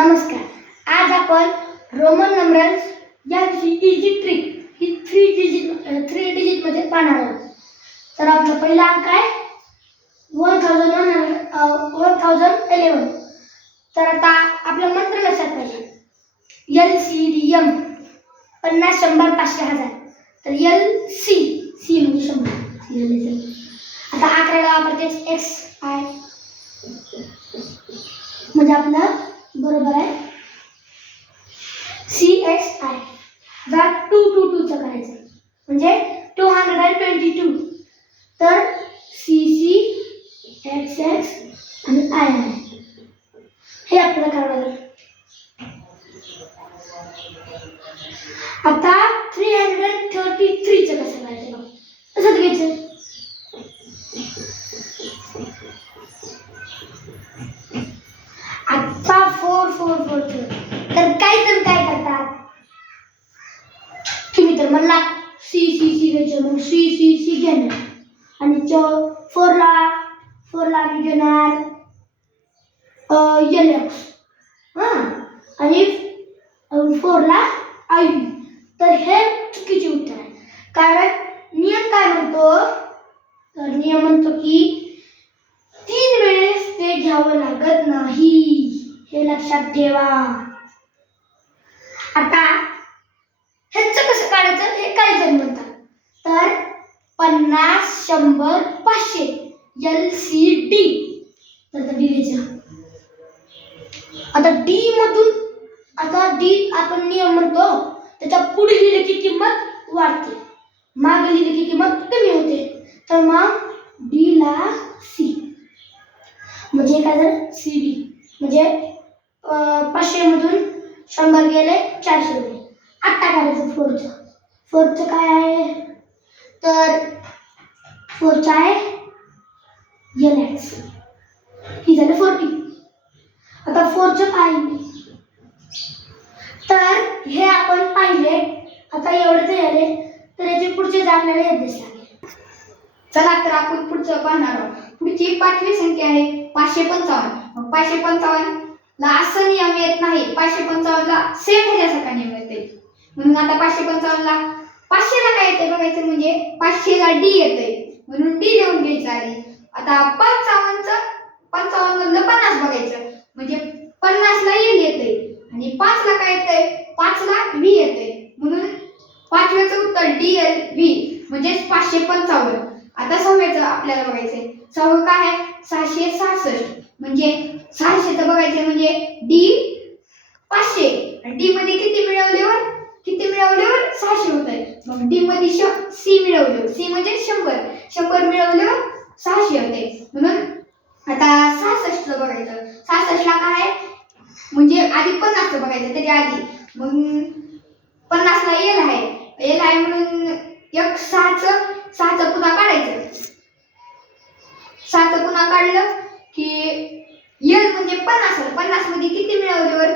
नमस्कार. आज आपण रोमन नंबर्स याची इजी ट्रिक ही थ्री डिजिट मध्ये पाहणार आहोत. तर आपला पहिला अंक आहे 1011. तर आता आपला मंत्र लक्षात पाहिजे. LCDM 50 100 500 1000. तर LC म्हणजे 100. आता अकराला वापरते XI म्हणजे आपलं बरोबर आहे CXI. जर 222 चं करायचं म्हणजे 222. तर CC XX आणि I हे आपल्याला करावं लागेल. आता 333 चं कसं करायचं बघ. तसंच घ्यायचं. आता 444. तर काय करतात तुम्ही तर म्हणला C घ्यायचं. मग C घेणार आणि 4 ला मी घेणार LX आणि 4 ला IV. तर हे चुकीचे उत्तर आहे. कारण नियम काय म्हणतो, तर नियम म्हणतो की 3 वेळेस ते घ्यावं लागत नाही. हे लक्षात ठेवा. आता ह्याचं कसं काढायचं हे काही जण म्हणतात. तर 50 100 500 LCD. तर डी घ्यायचं. आता डी मधून डी आपण नियम म्हणतो त्याच्या पुढे लिहिलं की किंमत वाढते, मागे लिहिलं की किंमत कमी होते. तर मग डी ला C म्हणजे काय झालं CD. म्हणजे 500 मधून 100 गेले 400 रुपये. आता करायचं 4चं काय आहे, तर 4चं आहे LX. ही झालं 40. आता 4चं काय, तर हे आपण पाहिले. आता एवढं तर आले तर याचे पुढचे आपल्याला याद लागेल. चला तर आपण पुढचं पाहणार आहोत. पुढची 5वी संख्या आहे 555. मग 555 ला असं नियम येत नाही. 555 ला सेम ह्याच्यासारखा नियम येते. म्हणून आता 555 ला 500 ला काय येते बघायचं. म्हणजे 500 ला D येते म्हणून D लिहून घ्यायचं आधी. आता 55 मधलं 50 बघायचं म्हणजे 50 ला L येते आणि 5 ला काय येते, 5 ला V येते म्हणून 5व्याचं उत्तर DLV म्हणजे 555. आता 6व्याचं आपल्याला बघायचंय. 6वं काय आहे 666 म्हणजे 600चं बघायचं म्हणजे D 500 आणि D मध्ये किती मिळवल्यावर 600 होतंय. मग D मध्ये C मिळवल्यावर C म्हणजे 100 मिळवल्यावर 600 होते. म्हणून आता 66चं बघायचं. 66 ला काय आहे म्हणजे आधी 50चं बघायचं त्याच्या आधी. मग 50 ला L आहे म्हणून 6चं पुन्हा काढायचं. 6चं पुन्हा काढलं की L म्हणजे 50 मध्ये किती मिळवल्यावर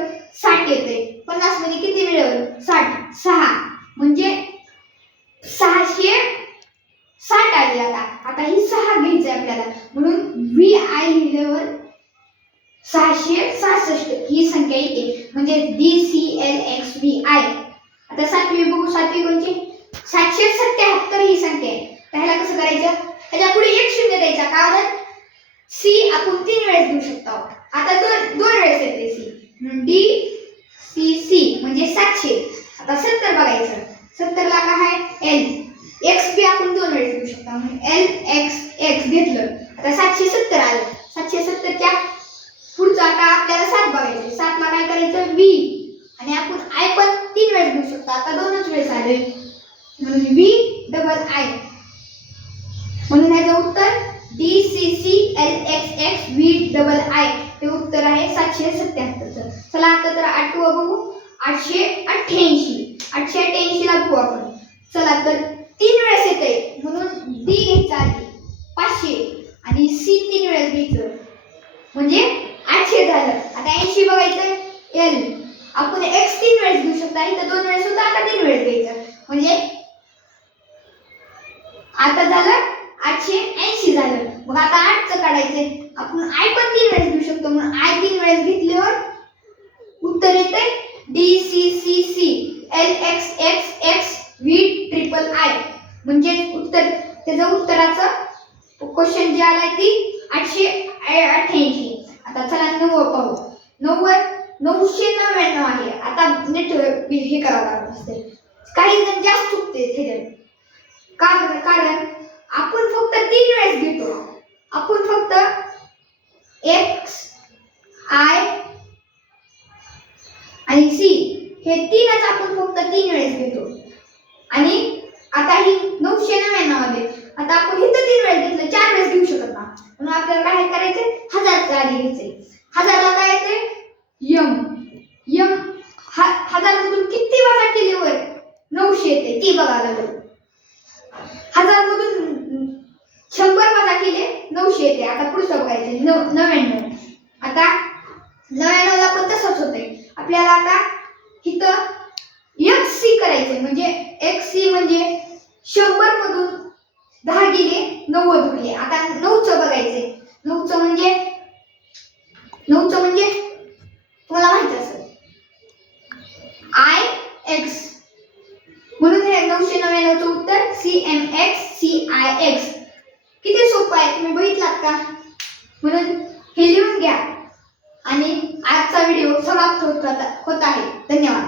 60 येते. 50 मध्ये किती मिळवलं 60 6 म्हणजे 660 आली. आता ही 6 घ्यायचं आपल्याला म्हणून VI लिहिल्यावर 666 ही संख्या येते म्हणजे DCLXVI. आता 7वी बघू. 7वी कोणची 777 ही संख्या आहे. त्याला कसं करायचं, त्याच्या पुढे 1 शून्य द्यायचा. कारण C आपण 3 वेळेस घेऊ शकतो. आता दोन वेळेस येते C म्हणून DCC म्हणजे 700. आता 70 बघायचं. 70 ला काय आहे L. XB आपण 2 वेळेस घेऊ शकतो म्हणून LXX घेतलं. आता 770 आलं. 770च्या पुढचं आता आपल्याला 7 बघायचं. 7 ला काय करायचं V आणि आपण I पण 3 वेळेस घेऊ शकतो. आता 2च वेळेस आले म्हणून VII म्हणून ह्याचं उत्तर DCCLXXVII हे उत्तर आहे 777चं. चला आता तर 8वं बघू. 888 ला बघू आपण. चला तर 3 वेळेस येते म्हणून D घ्यायचा आधी 500 आणि C 3 वेळेस घ्यायचं म्हणजे 800 झालं. आता 80 बघायचं L. आपण X 3 वेळेस घेऊ शकता. इथं 2 वेळेस होता, आता 3 वेळेस घ्यायचं म्हणजे आता झालं 880 झालं. मग आता 8चं काढायचंय. आपण I पण 3 वेळेस घेऊ शकतो म्हणून I 3 वेळेस घेतल्यावर उत्तर येते DCCCLXXXVIII म्हणजे उत्तर त्याचं उत्तराचं क्वेश्चन जे आलाय ती 888. आता चला 9 पाहू. 999 आहे. आता नीट हे करावं लागत असते. काही जण जास्त चुकते कारण आपण फक्त 3 वेळेस घेतो. आपण फक्त X I आणि C हे तीनच आपण फक्त 3 वेळेस घेतो. आणि आता ही 999 मध्ये आता आपण इथं 3 वेळेस घेतलं, 4 वेळेस घेऊ शकत ना. म्हणून आपल्याला काय करायचं, 1000च्या आधी घ्यायचंय. 1000ला काय येते यम. 1000 मधून किती वजा केल्यावर 900 येते ती बघायला लागेल. 1000 मधून 100 वजा केले 900 येते. आता पुढचं बघायचं 99. आता 99 ला पण तसंच होतंय. आपल्याला आता इथं XC करायचंय म्हणजे XC म्हणजे 100 मधून 10 गेले 90 उरले. आता 9चं बघायचंय. 9चं म्हणजे तुम्हाला माहित असेल IX म्हणून हे 999चं उत्तर CMXCIX. किती सोपं आहे तुम्ही बघितलात का? म्हणून हे लिहून घ्या आणि आजचा व्हिडिओ समाप्त होत आहे. धन्यवाद.